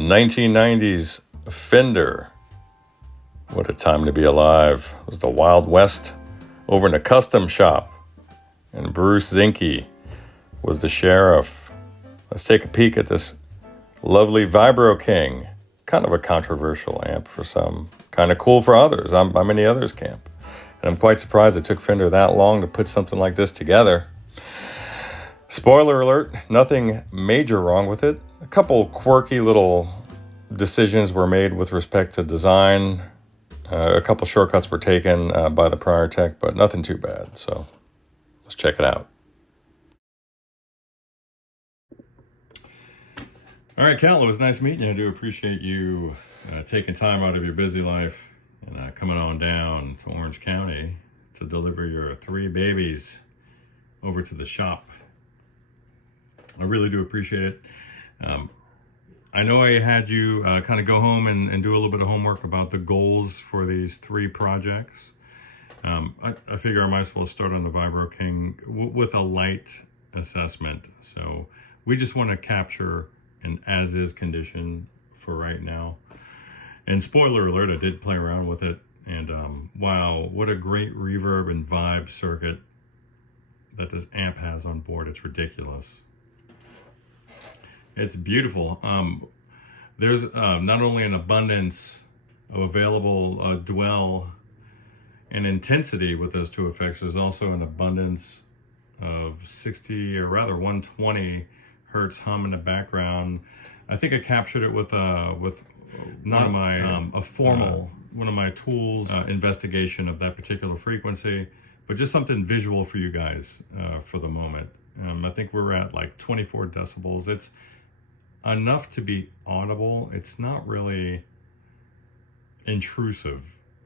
1990s Fender. What a time to be alive. It was the Wild West over in a custom shop. And Bruce Zinke was the sheriff. Let's take a peek at this lovely Vibro-King. Kind of a controversial amp for some. Kind of cool for others. I'm in the others camp. And I'm quite surprised it took Fender that long to put something like this together. Spoiler alert, nothing major wrong with it. A couple quirky little decisions were made with respect to design. A couple shortcuts were taken by the prior tech, but nothing too bad. So let's check it out. All right, Cal, it was nice meeting you. I do appreciate you taking time out of your busy life and coming on down to Orange County to deliver your 3 babies over to the shop. I really do appreciate it. I know I had you kind of go home and do a little bit of homework about the goals for these 3 projects. I figure I might as well start on the Vibro-King with a light assessment. So we just want to capture an as-is condition for right now. And spoiler alert, I did play around with it. And wow, what a great reverb and vibe circuit that this amp has on board. It's ridiculous. It's beautiful. There's not only an abundance of available dwell and intensity with those 2 effects, there's also an abundance of 60 or rather 120 hertz hum in the background. I think I captured it with not my a formal one of my tools investigation of that particular frequency, but just something visual for you guys for the moment. I think we're at like 24 decibels. It's enough to be audible. It's not really intrusive,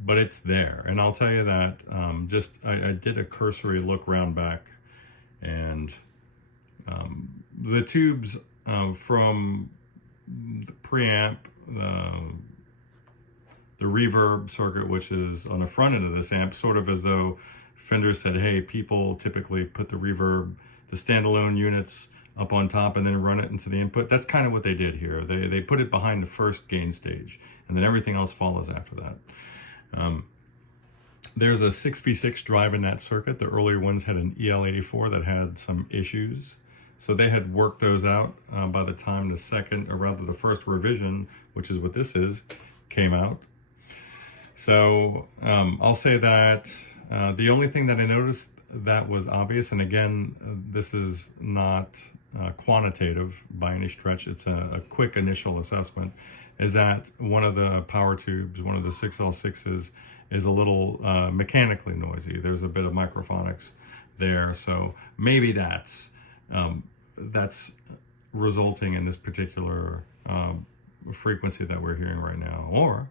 but it's there. And I'll tell you that I did a cursory look round back, and the tubes from the preamp, the reverb circuit, which is on the front end of this amp, sort of as though Fender said, hey, people typically put the reverb, the standalone units up on top and then run it into the input. That's kind of what they did here. They put it behind the first gain stage, and then everything else follows after that. There's a 6v6 drive in that circuit. The earlier ones had an EL84 that had some issues. So they had worked those out by the time the second, or rather the first revision, which is what this is, came out. So I'll say that the only thing that I noticed that was obvious, and again, this is not quantitative by any stretch, it's a quick initial assessment, is that one of the power tubes, one of the 6L6s, is a little mechanically noisy. There's a bit of microphonics there, so maybe that's resulting in this particular frequency that we're hearing right now. Or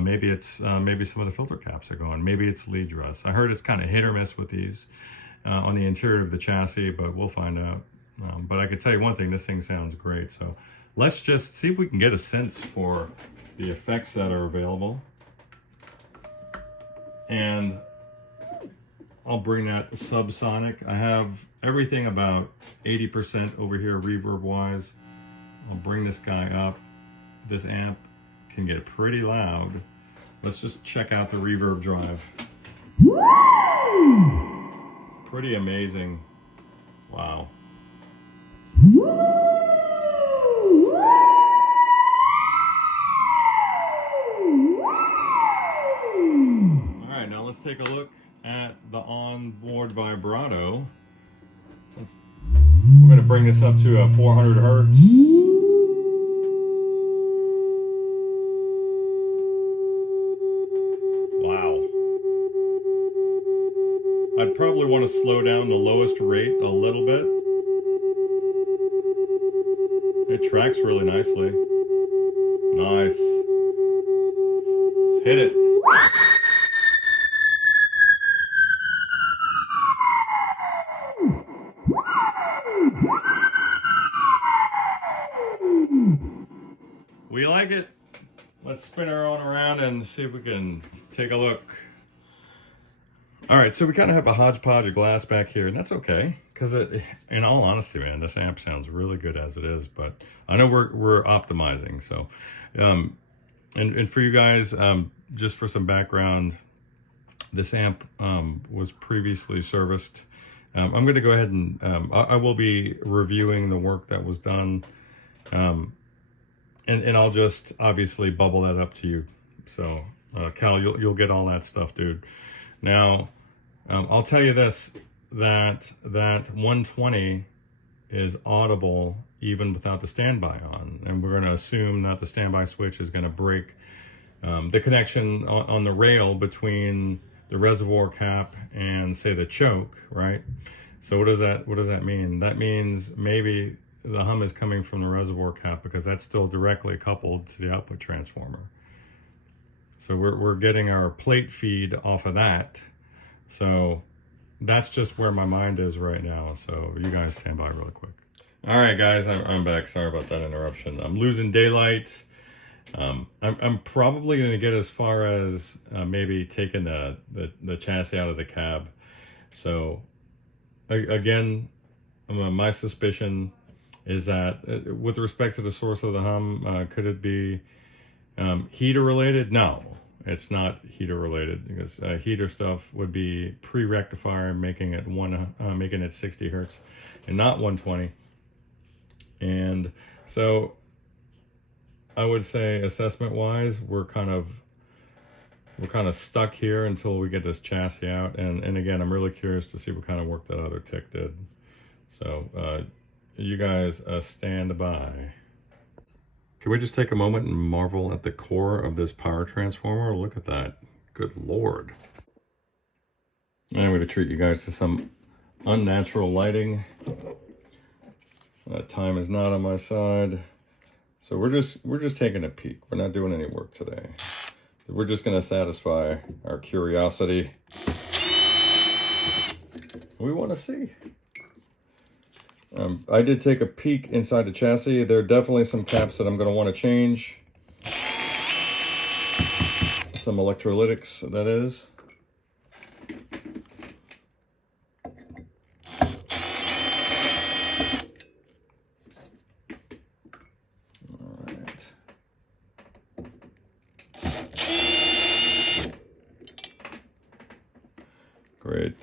maybe it's maybe some of the filter caps are going. Maybe it's lead dress. I heard it's kind of hit or miss with these on the interior of the chassis, but we'll find out. But I can tell you one thing, this thing sounds great. So let's just see if we can get a sense for the effects that are available. And I'll bring that subsonic. I have everything about 80% over here reverb wise. I'll bring this guy up. This amp can get pretty loud. Let's just check out the reverb drive. Pretty amazing. Wow. All right, now let's take a look at the onboard vibrato. We're going to bring this up to 400 hertz. Wow. I'd probably want to slow down the lowest rate a little bit. It tracks really nicely. Nice. Let's hit it. We like it. Let's spin her on around and see if we can take a look. All right, so we kind of have a hodgepodge of glass back here, and that's okay, because in all honesty, man, this amp sounds really good as it is, but I know we're optimizing. So, and for you guys, just for some background, this amp was previously serviced. I'm going to go ahead and I will be reviewing the work that was done, and I'll just obviously bubble that up to you. So, Cal, you'll get all that stuff, dude. Now, I'll tell you this, that 120 is audible even without the standby on, and we're going to assume that the standby switch is going to break the connection on the rail between the reservoir cap and, say, the choke, right? So what does that mean? That means maybe the hum is coming from the reservoir cap, because that's still directly coupled to the output transformer. So we're getting our plate feed off of that. So that's just where my mind is right now. So you guys stand by really quick. All right, guys, I'm back. Sorry about that interruption. I'm losing daylight. I'm probably going to get as far as maybe taking the chassis out of the cab. So again, my suspicion is that with respect to the source of the hum, could it be heater related? No, it's not heater related, because heater stuff would be pre-rectifier, making it 60 hertz and not 120. And so I would say, assessment wise, we're kind of stuck here until we get this chassis out. And again, I'm really curious to see what kind of work that other tech did. So you guys stand by. Can we just take a moment and marvel at the core of this power transformer? Look at that. Good Lord. And I'm going to treat you guys to some unnatural lighting. Time is not on my side. So we're just taking a peek. We're not doing any work today. We're just going to satisfy our curiosity. We want to see. I did take a peek inside the chassis. There are definitely some caps that I'm going to want to change. Some electrolytics, that is. All right. Great.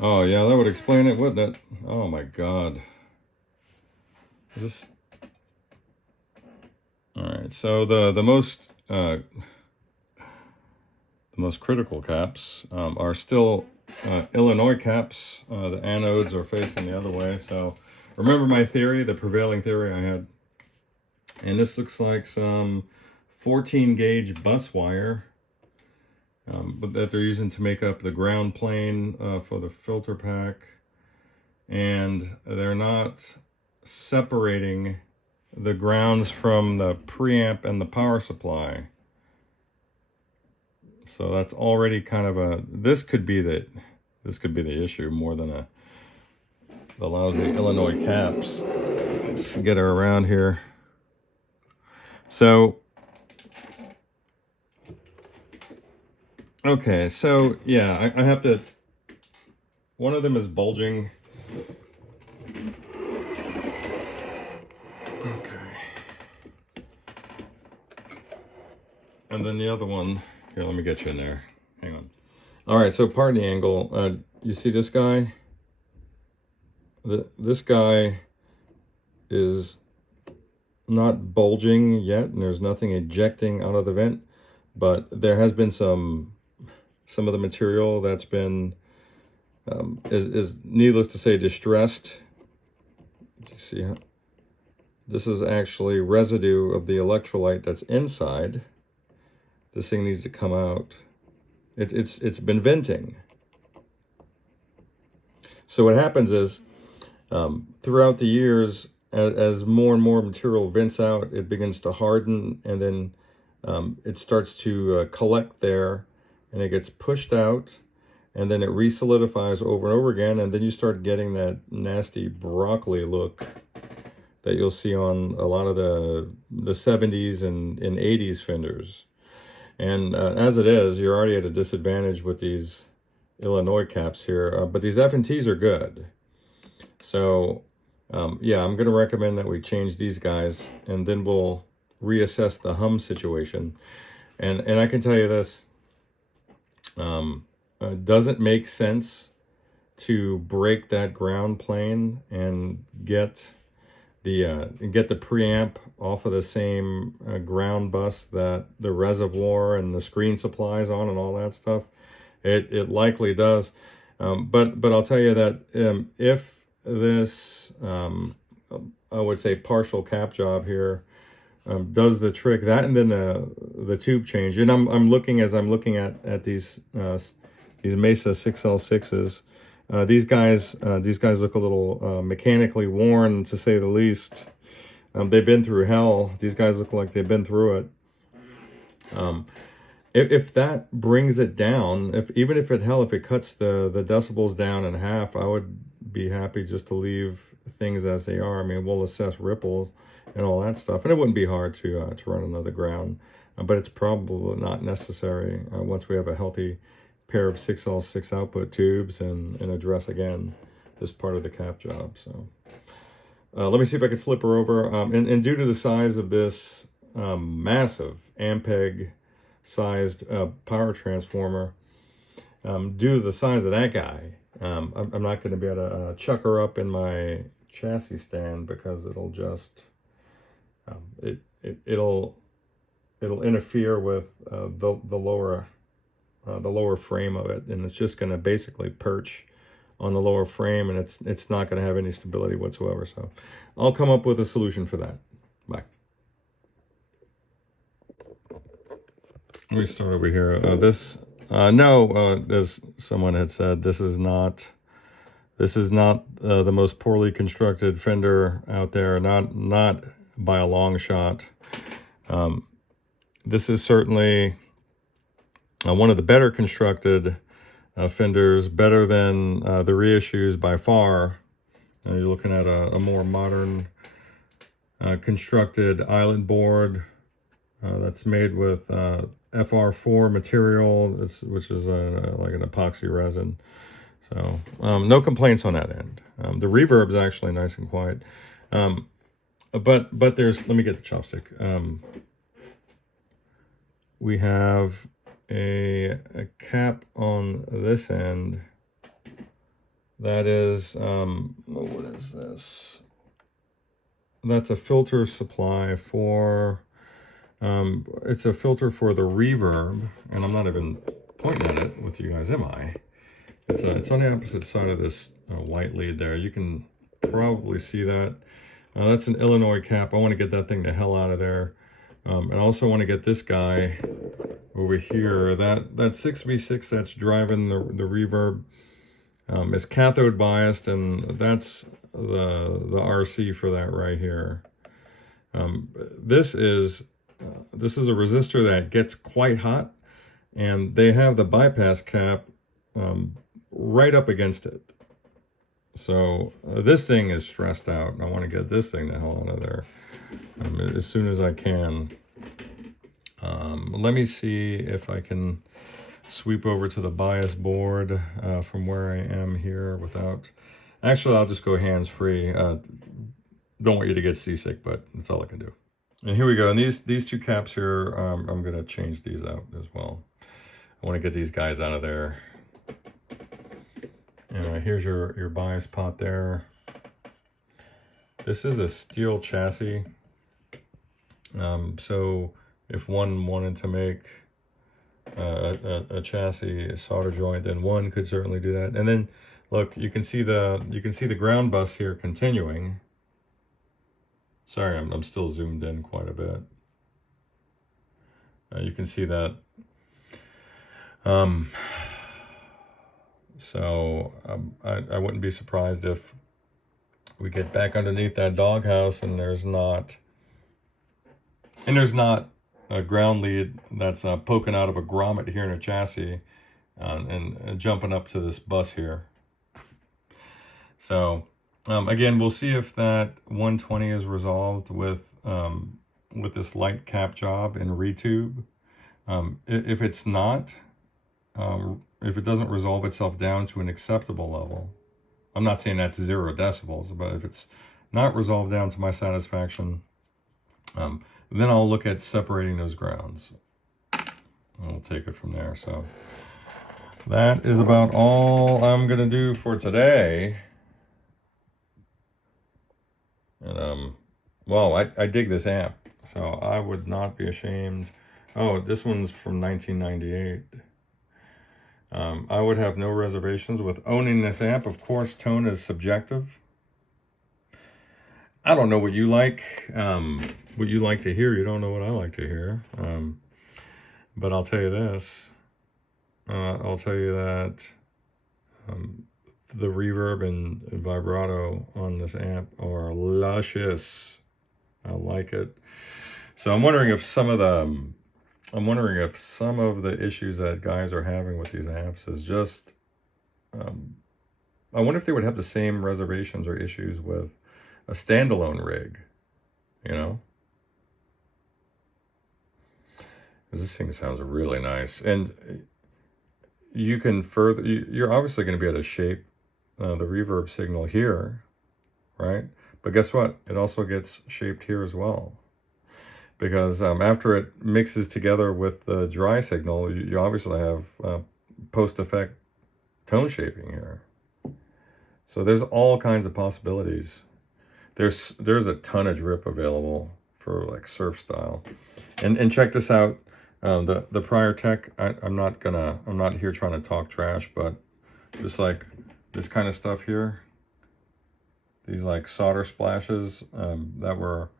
Oh yeah, that would explain it, wouldn't it? Oh my God. Alright, so the most critical caps are still Illinois caps. The anodes are facing the other way. So remember my theory, the prevailing theory I had. And this looks like some 14 gauge bus wire, but that they're using to make up the ground plane for the filter pack. And they're not separating the grounds from the preamp and the power supply. So that's already kind of this could be the issue more than the lousy Illinois caps. Let's get her around here. So okay, so yeah, I have to, one of them is bulging. Okay. And then the other one, here, let me get you in there. Hang on. All right, so pardon the angle. You see this guy? This guy is not bulging yet, and there's nothing ejecting out of the vent, but there has been some of the material that's been is needless to say distressed. Do you see how this is actually residue of the electrolyte that's inside? This thing needs to come out. It's been venting. So what happens is throughout the years, as more and more material vents out, it begins to harden, and then it starts to collect there, and it gets pushed out, and then it resolidifies over and over again, and then you start getting that nasty broccoli look that you'll see on a lot of the 70s and 80s Fenders. And as it is, you're already at a disadvantage with these Illinois caps here, but these F&Ts are good. So yeah, I'm going to recommend that we change these guys, and then we'll reassess the hum situation. And I can tell you this, doesn't make sense to break that ground plane and get the preamp off of the same ground bus that the reservoir and the screen supplies on and all that stuff. It likely does, but I'll tell you that if this I would say partial cap job here does the trick, that and then the tube change, and I'm looking at these Mesa 6L6s. These guys look a little mechanically worn, to say the least. They've been through hell. These guys look like they've been through it. If that brings it down, even if it cuts the decibels down in half, I would be happy just to leave things as they are. I mean, we'll assess ripples and all that stuff, and it wouldn't be hard to run another ground, but it's probably not necessary once we have a healthy pair of 6L6 output tubes and address again this part of the cap job. So let me see if I can flip her over. And due to the size of this massive Ampeg sized power transformer, due to the size of that guy, I'm not going to be able to chuck her up in my chassis stand, because it'll just it'll interfere with the lower frame of it, and it's just going to basically perch on the lower frame, and it's not going to have any stability whatsoever. So I'll come up with a solution for that. Bye. Let me start over here. As someone had said, this is not the most poorly constructed Fender out there, not by a long shot. This is certainly one of the better constructed Fenders, better than the reissues by far. You're looking at a more modern constructed island board that's made with FR4 material, which is like an epoxy resin. So no complaints on that end. The reverb is actually nice and quiet. But there's, let me get the chopstick. We have a cap on this end that is, what is this? That's a filter supply for, it's a filter for the reverb, and I'm not even pointing at it with you guys, am I? It's on the opposite side of this white lead there. You can probably see that. That's an Illinois cap. I want to get that thing the hell out of there. And I also want to get this guy over here. That 6V6 that's driving the reverb is cathode biased, and that's the RC for that right here. This is a resistor that gets quite hot, and they have the bypass cap right up against it. So this thing is stressed out, and I want to get this thing the hell out of there as soon as I can. Let me see if I can sweep over to the bias board from where I am here without... Actually, I'll just go hands-free. Don't want you to get seasick, but that's all I can do. And here we go. And these two caps here, I'm going to change these out as well. I want to get these guys out of there. Anyway, here's your bias pot there. This is a steel chassis. So if one wanted to make a chassis, a solder joint, then one could certainly do that. And then look, you can see the ground bus here continuing. Sorry, I'm still zoomed in quite a bit. You can see that. So I wouldn't be surprised if we get back underneath that doghouse and there's not a ground lead that's poking out of a grommet here in a chassis and jumping up to this bus here. So Again, we'll see if that 120 is resolved with this light cap job in retube. If it's not, if it doesn't resolve itself down to an acceptable level, I'm not saying that's 0 decibels, but if it's not resolved down to my satisfaction, then I'll look at separating those grounds. And we'll take it from there. So that is about all I'm going to do for today. And, well, I dig this amp, so I would not be ashamed. Oh, this one's from 1998. I would have no reservations with owning this amp. Of course, tone is subjective. I don't know what you like to hear. You don't know what I like to hear. But I'll tell you this. I'll tell you that the reverb and vibrato on this amp are luscious. I like it. So I'm wondering if some of the issues that guys are having with these amps is just, I wonder if they would have the same reservations or issues with a standalone rig, you know? Because this thing sounds really nice. And you can further, you're obviously going to be able to shape the reverb signal here, right? But guess what? It also gets shaped here as well. Because after it mixes together with the dry signal, you obviously have post-effect tone shaping here. So there's all kinds of possibilities. There's a tonnage rip available for like surf style. And check this out. The prior tech, I'm not here trying to talk trash, but just like this kind of stuff here, these like solder splashes that were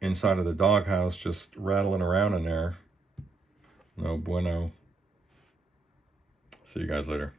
inside of the doghouse just rattling around in there. No bueno. See you guys later.